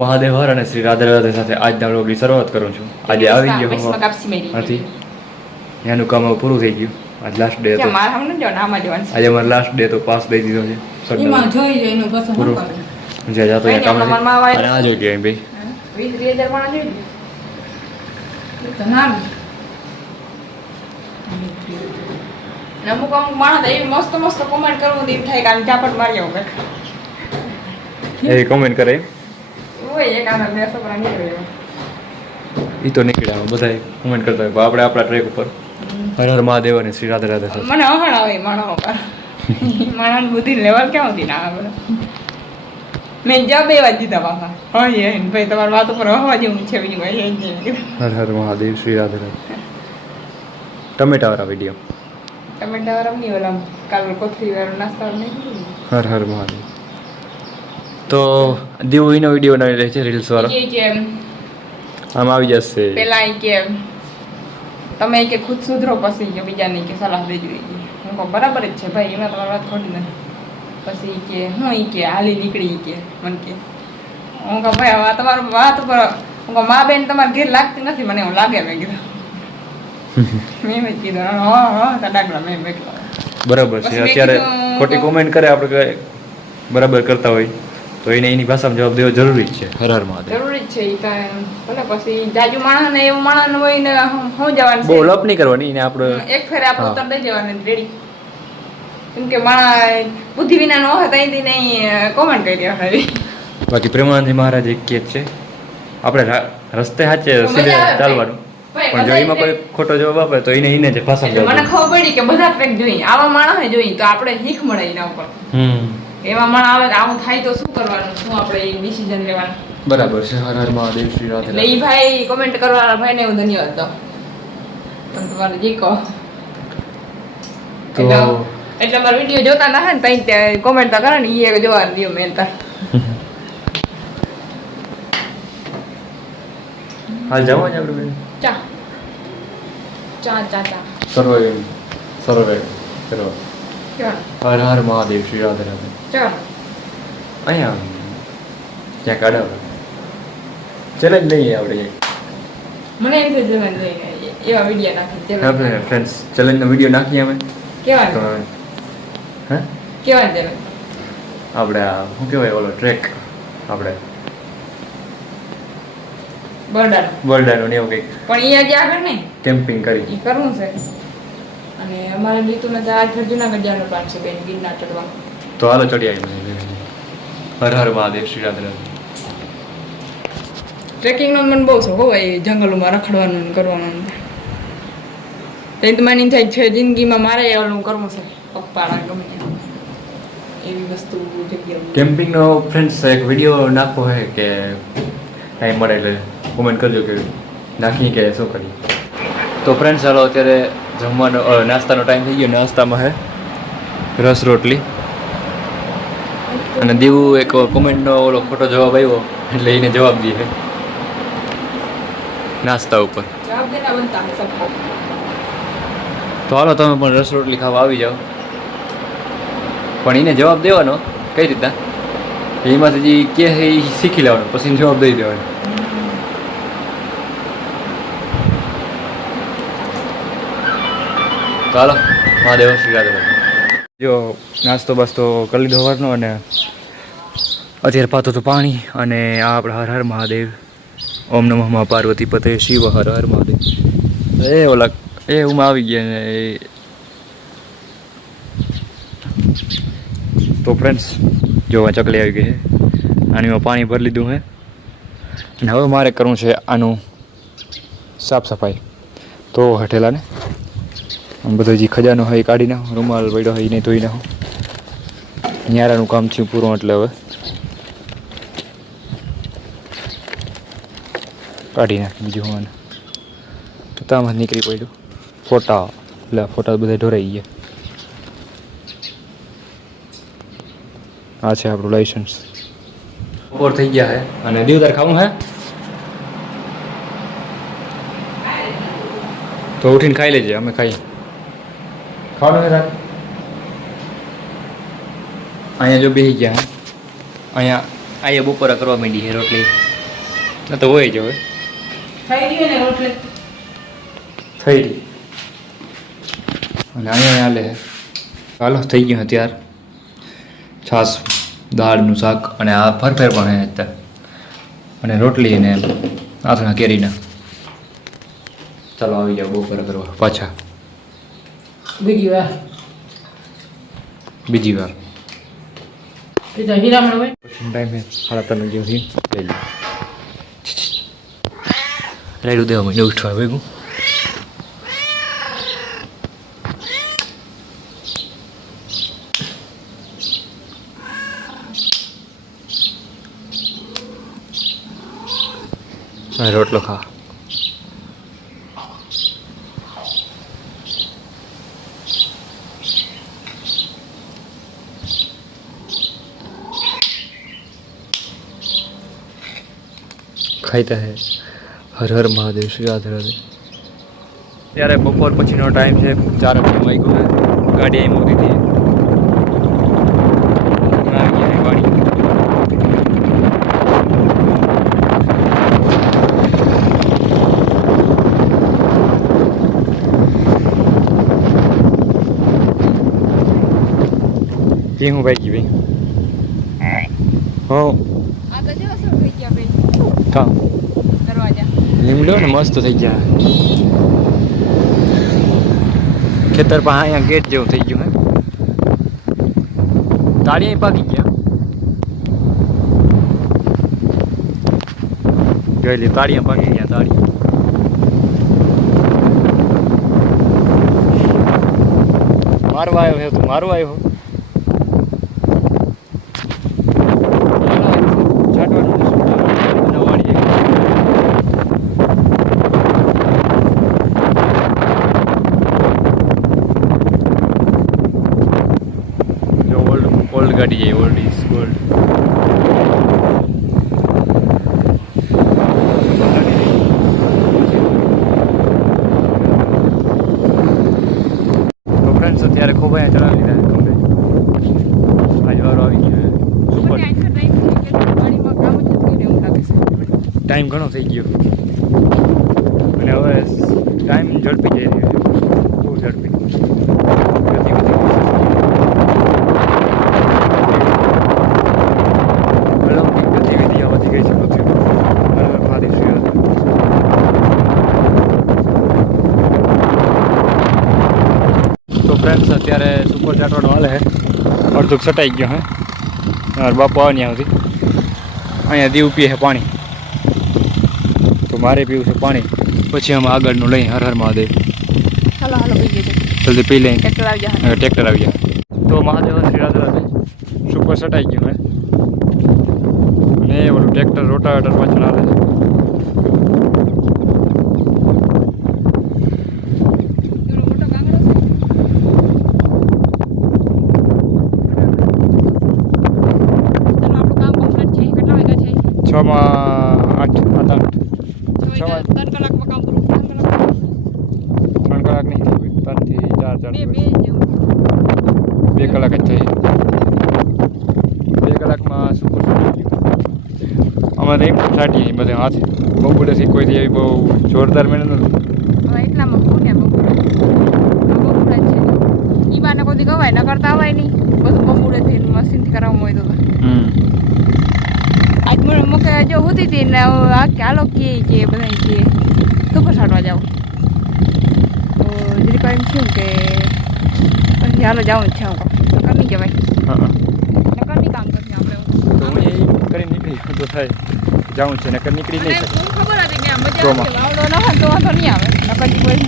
મહાદેવ હર અને શ્રી રાધે રાધે સાથે આજના વ્લોગની શરૂઆત કરું છું. આજે આવી ગયો નથી, એનું કામ હવે પૂરું થઈ ગયું. આજ લાસ્ટ ડે હતો. આજે મારો લાસ્ટ ડે તો પાસ દઈ દીધો છે. એમાં જોઈ લે એનું પસંદ પૂરું જે જાતો એ કામ છે. અને આ જોઈ ગયા ભાઈ 20,000 માં જોઈ તો ના અમુક માણસ એવી મસ્ત મસ્ત કોમેન્ટ કરવું દીપ થાય કે ચાપટ મારી આવું એ કોમેન્ટ કરે ઓય એક આના બે છોકરા નીકળ્યો ઈ તો નીકળ્યા બધા કોમેન્ટ કરતા હોય આપણે આપણા ટ્રેક ઉપર હર હર મહાદેવ અને શ્રી રાધે રાધે મને અહણ આવે માણો પર માણસ બુદ્ધિ લેવલ કેમ હતી ના આવે મેં જવાબ એવા જ દીધા પાછા હોય ભાઈ તમારી વાત ઉપર હવા જેવું છે બીજું ભાઈ હર હર મહાદેવ શ્રી રાધે રાધે ટમેટા વાળા વિડીયો ટમેટા વાળા નહીં ઓલા કાલ કોથળી વાળો નાસ્તા નહીં હર હર મહાદેવ તો દીવનો વિડીયો બનાવી રહે છે રીલ્સ વાળો આમ આવી જશે પેલા કે તમે કે ખુદ સુધરો પછી કે બીજાને કે સલાહ દેજો હું કહું બરાબર જ છે ભાઈ એમાં તમારી વાત ખોટી નથી પછી કે હું કે હાલી નીકળી કે મને કે હું કહું ભાઈ હવે તમારું વાત ઉપર હું કહું મા બેન તમારે ઘેર લાગતી નથી મને એવું લાગે મેં કીધું મેં કીધું હા કડાકડા મેં બેઠો બરાબર છે અત્યારે ખોટી કોમેન્ટ કરે આપણે બરાબર કરતા હોય તો એને એની ભાષામાં જવાબ દેવો જરૂરી છે. હર હર મહાદેવ જરૂરી જ છે એ કાંઈ ભલે પછી જાજુ માણસ ને એવું માણસ હોય ને હું જવાનું બહુ લપ નહીં કરવાની એને આપણે એક ફેરે આપણે ઉત્તર દઈ જવાનું રેડી કેમ કે માણસ બુદ્ધિ વિના નો હોય તો નહીં કોમેન્ટ કરી દેવાની. બાકી પ્રેમાનંદજી મહારાજ એક કહે છે આપણે રસ્તે સાચે સીધે ચાલવાનું પણ જો એમાં કોઈ ખોટો જવાબ આપે તો એને જ ભાષામાં મને ખબર પડી કે બધા ટ્રેક જોઈ આવા માણસ જોઈ તો આપણે શીખ મળે એના ઉપર એવા માણસ આવે આવું થાય તો શું કરવાનું શું આપણે ડિસિઝન લેવાનું બરાબર છે. હર હર મહાદેવ શ્રી રાધે એટલે ઈ ભાઈ કોમેન્ટ કરવાના ભાઈને હું ધન્યવાદ દઉં તમે તમારે જે કહો તો એટલે મારો વિડીયો જોતા ના ને તઈ કોમેન્ટ તો કરે ને ઈ એક જોવા દયો મેં તાર હાલ જાવ જ આપણે ચા ચા ચા ચા સર્વે સર્વે કરો. ચાલ હર હર મહાદેવ શ્રી રાધે રાધે ચાલ અહીંયા ક્યાં કાઢાવ ચલે જ નહીં આપણે મને એમ થઈ જવાનું જોઈએ એવા વિડીયો નાખી આપણે ફ્રેન્ડ્સ ચેલેન્જનો વિડીયો નાખીએ અમે કેવા હે કેવા ચેલેન્જ આપણે આ શું કહેવાય ઓલો ટ્રેક આપણે બરડાનો ને એવું કંઈક પણ એ હજી આગળ નહીં કેમ્પિંગ કરી એ કરવું છે અને અમારે લીધું ને આજ જુનાગઢ જવાનો પ્લાન છે બેન ગિરનાર ચડવા તો હાલો ચડી આવી હર હર મહાદેવ શ્રી રાધે રાધે. ટ્રેકિંગનો મને બહુ શોખ હોય જંગલોમાં રખડવાનું ને કરવાનું તો તો મને થાય છે જિંદગીમાં મારે ઓલું કરવું છે પગપાળા ગમે એવી વસ્તુ જગ્યા કેમ્પિંગનો ફ્રેન્ડ્સ એક વિડીયો નાખવો હોય કે ટાઈમ મળે એટલે કોમેન્ટ કરજો કે નાખીએ કે શું કરીએ. તો ફ્રેન્ડ્સ ચાલો અત્યારે જમવાનો નાસ્તાનો ટાઈમ થઈ ગયો. નાસ્તામાં હે રસ રોટલી અને દીવું એક કોમેન્ટનો ઓલો ખોટો જવાબ આવ્યો એટલે એને જવાબ દઈએ નાસ્તા ઉપર. જવાબ દેના બનતા હે સબ તો હાલો તમે પણ રસ રોટલી ખાવા આવી જાઓ પણ એને જવાબ દેવાનો કઈ રીતના એમાંથી જે કે એ શીખી લેવાનો પછી જવાબ દઈ દેવાનો. તો હાલો મહાદેવ શ્રી રાધે રાધે. જો નાસ્તો બાસ્તો કરી લીધો સવારનો અને અત્યારે પાતો તો પાણી અને આ આપણે હર હર મહાદેવ ઓમ નમઃ મા પાર્વતી પતે શિવ હર હર મહાદેવ એ ઓલા એ હું આવી ગયા ને એ તો ફ્રેન્ડ્સ જોવા ચકલી આવી ગઈ છે આનીમાં પાણી ભરી લીધું છે અને હવે મારે કરવું છે આનું સાફ સફાઈ. તો હઠેલાને બધો જે ખજાનો હોય એ કાઢી નાખો રૂમાલ પડ્યો હોય એને ધોઈ નાખો. ન્યારાનું કામ થયું પૂરું એટલે હવે કાઢી નાખી બીજું મને તો તામાં નીકળી પડ્યું ફોટા એટલે ફોટા બધા ઢોરાઈ ગયા. આ છે આપણું લાઇસન્સ. બપોર થઈ ગયા હે અને દીવદાર ખાવું હે તો ઉઠીને ખાઈ લેજે અમે ખાઈએ. ખાવાનું હે રાત અહીંયા જો બેસી ગયા હે અહીંયા બપોરા કરવા માંડી છે રોટલી ના તો હોય જ હવે થઈ ગયું ને રોટલી થઈ રહી અને અહીંયા હાલે હાલો થઈ ગયું અત્યાર છાશ દાળનું શાક અને આ ફરફેર પણ હે અત્યારે અને રોટલી અને આથણા કેરીના ચાલો આવી જાઓ બપોરે કરવા પાછા બીજી વાર બીજી વાર એ તો હીરામણ હોય ટાઈમે 3:30 જેવું લઈ લો રેડું દેવા મને ઉઠવા ભેગું રોટલો ખા ખાઈતા હે હર હર મહાદેવ શ્રી રાધે રાધે ત્યારે બપોર પછીનો ટાઈમ છે 4 વાગ્યું હે ગાડી અહીં મોટી હતી આવી ગયા ગાડી જી હું ભાઈ ભાઈ હો આ તો જો શું થઈ ગયા ભાઈ કામ દરવાજા લીમડો ને મસ્ત થઈ ગયા ખેતર પર અહીંયા ગેટ જેવું થઈ ગયું હે તાળી અહીં પાકી ગયા જોઈ લે તાળી પાકી ગયા તાળી મારવા આવ્યો હે તું મારવા આવ્યો ઓલ્ડ ગાડી જાય ઓલ્ડ ઇઝ ગોલ્ડ તો ફ્રેન્ડ્સ અત્યારે ખૂબ અહીંયા ચલાવી લીધા આજ વારો આવી ગયો સુપર ટાઈમ ઘણો થઈ ગયો અને હવે ટાઈમ ઝડપી જઈ રહ્યો બહુ ઝડપી ફ્રેન્ડ્સ અત્યારે સુપર ચાટવાનો હાલે છે અડધું સટાઈ ગયો હે મારા બાપુ આવે ત્યાં સુધી અહીંયા દીવ પીએ છે પાણી તો મારે પીવું છે પાણી પછી અમે આગળનું લઈ હર હર મહાદેવ હાલો હાલો પી ગયો જલ્દી પી લઈએ ટ્રેક્ટર આવી જાય ટ્રેક્ટર આવી જાય તો મહાદેવ શ્રી રાધે રાધે સુપર સટાઈ ગયું હે અને ઓલું ટ્રેક્ટર રોટાવેટર પાછળ આવે છે છમાં 8 ત્રણ કલાકમાં કામ પૂરું 3 કલાક નહીં 3 થી 4 2 કલાક જ થઈ 2 કલાકમાં સુપર સટાઈ ગયું અમારે એક છાંટીએ બધે હાથે બપોરેથી કોઈથી એવી બહુ જોરદાર મહેનત નથી હવે એટલામાં પૂર્યા બપોરા છે ઈ બાને કોઈ દી ગવાય ન કરતા આવાય નહીં બધું બપોરે થઈને મશીનથી કરાવવું હોય તો આજ મુકે જો હોતી હતી ને આ ચાલો કે બધા કે સુપર સાટવા જાવ તો જરી એમ થયું કે ચાલો જવું છે હું તો કરી જવાય નકર નહીં કામ કરશે આપણે તો હું એ કરી નીકળી તો થાય જાઉં છે નકર નીકળી નહીં શકે ખબર હતી કે આમ મજા આવે વાવડો ન હોય તો વાંધો નહીં આવે નકર કોઈ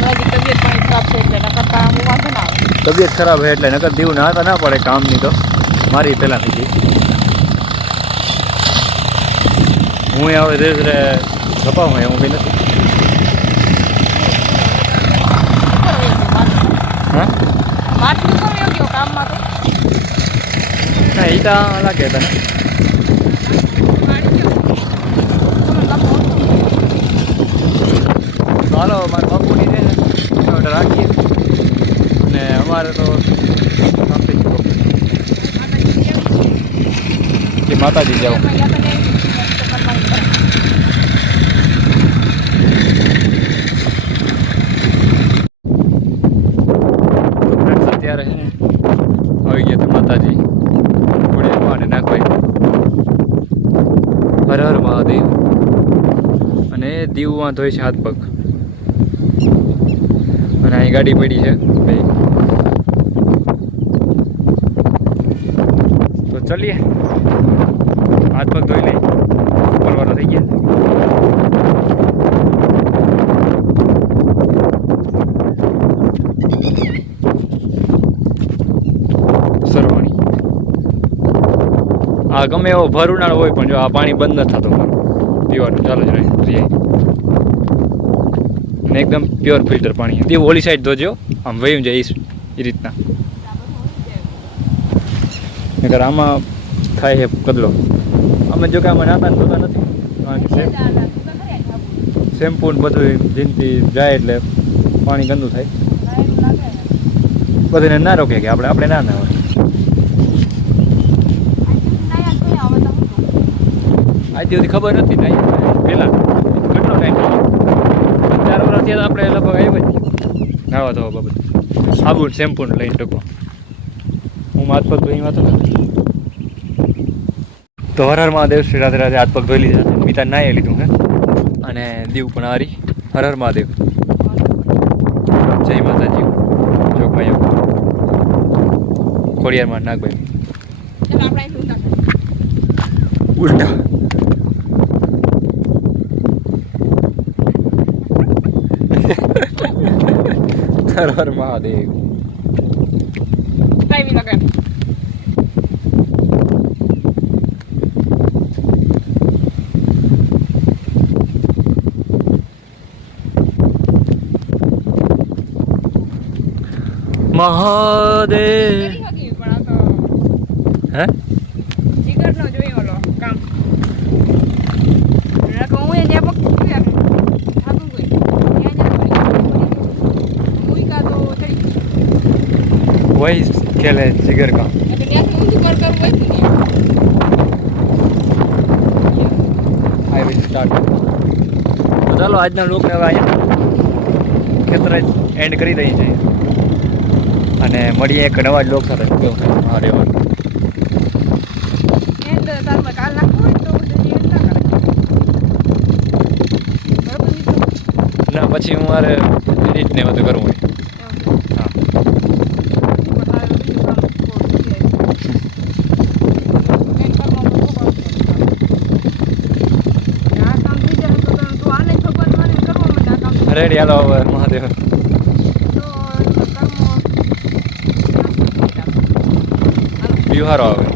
મારી તબિયત પાણી ખરાબ છે એટલે નકર કામ વાંધો ના આવે તબિયત ખરાબ હોય એટલે નકર દીવ ના હતા ના પડે કામની તો મારી પહેલાં થઈ ગઈ હું હવે ધીરે ધીરે છપાવું એવું કંઈ નથી હા માટલું તો એવું ગયો કામમાં તો ના એ તો લાગે તને હાલો મારે બાપુની છે ને ઓર્ડર રાખીએ અને અમારે તો કામ થઈ ગયું કે માતાજી જાઓ હર હર મહાદેવ. અને દીવમાં ધોઈ છે હાથ પગ. અને અહીં ગાડી પડી છે બે. તો ચલીએ હાથ પગ ધોઈ લઈ. પરવારો થઈ ગયા. સરવાણી આ ગમે એવો ભર ઉનાળો હોય પણ જો આ પાણી બંધ ન થતું પીવાનું ચાલુ જ રહે ને એકદમ પ્યોર ફિલ્ટર પાણી. તે ઓલી સાઈડ ધોજો આમ વયું જાય એ રીતના. નકર આમાં થાય છે કદલો. અમે જો કે આમાં નાતા ધોતા નથી કારણ કે શેમ્પૂ ને બધું જિંદગી જાય એટલે પાણી ગંદુ થાય. બધાને ના રોકે કે આપણે ના હોય. આજ સુધી ખબર નથી ને પહેલાં કેટલો ટાઈમ 4 વર્ષથી આપણે લગભગ આવ્યા જ નાવા ધોવા બાબત સાબુ શેમ્પૂ લઈને ટકો. હું હાથ પગ ધોઈ વાતો નથી. તો હર હર મહાદેવ. શ્રી રાધે રાધે. હાથ પગ ધોઈ લીધા. મીતા નાહી લીધું હે. અને દીવ પણ હારી. હર હર મહાદેવ. જય માતાજી. જોગભાઈ ખોડિયારમાં નાગભાઈ ઉલટા હર હર મહાદેવ. મહાદેવ. હે वही खेल है जिगर का. I will start. तो ચાલો આજના લોકને હવે અહીંયા ખેતર જ એન્ડ કરી દઈએ છીએ અને મળીએ એક નવા જ લોક સાથે. કેવું છે મહાદેવ? ના પછી હું મારે એડિટ ને બધું કરવું હોય. રેડી હાલો હવે મહાદેવ. વ્યૂ સારો આવે.